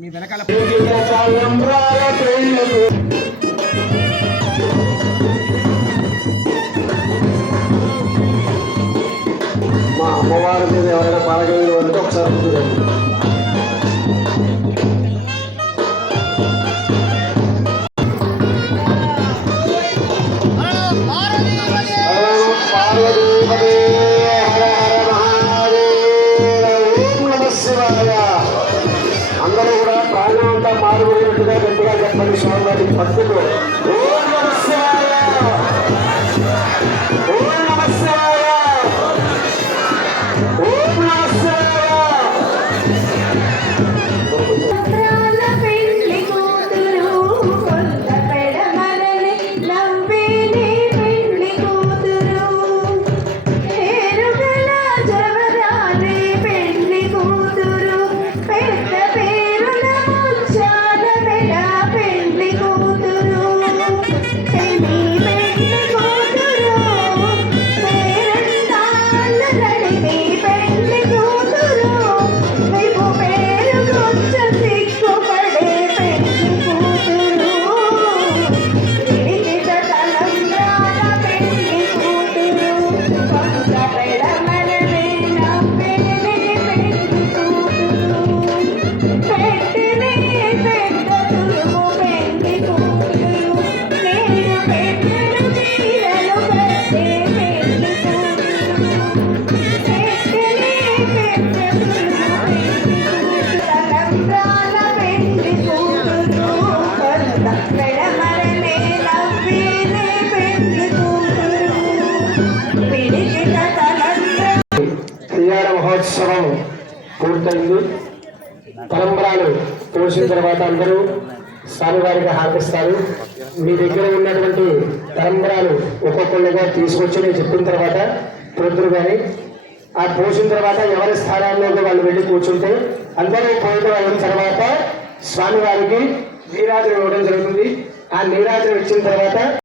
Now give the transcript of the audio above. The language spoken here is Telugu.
మీ వెనకాల మా అమ్మవారి మీద ఎవరైనా పాలకలు అంటే ఒకసారి చూడండి. అందరూ కూడా ప్రాణం అంతా మారుమోగినట్టుగా గట్టిగా చెప్పండి. స్వామి భక్తులు ఓం నమః శివాయ, ఓం నమః శివాయ, ఓం నమః శివాయ. మహోత్సవం పూర్తయింది. తలంబ్రాలు పోసిన తర్వాత అందరూ స్వామివారికి హాకిస్తారు. మీ దగ్గర ఉన్నటువంటి తలంబ్రాలు ఒక్కొక్కళ్ళుగా తీసుకొచ్చి నేను చెప్పిన తర్వాత పోతురు. కానీ ఆ పోసిన తర్వాత ఎవరి స్థానాల్లోకి వాళ్ళు వెళ్ళి కూర్చుంటే అందరూ పోయిన అయిన తర్వాత స్వామివారికి నీరాజనం ఇవ్వడం జరుగుతుంది. ఆ నీరాజనం ఇచ్చిన తర్వాత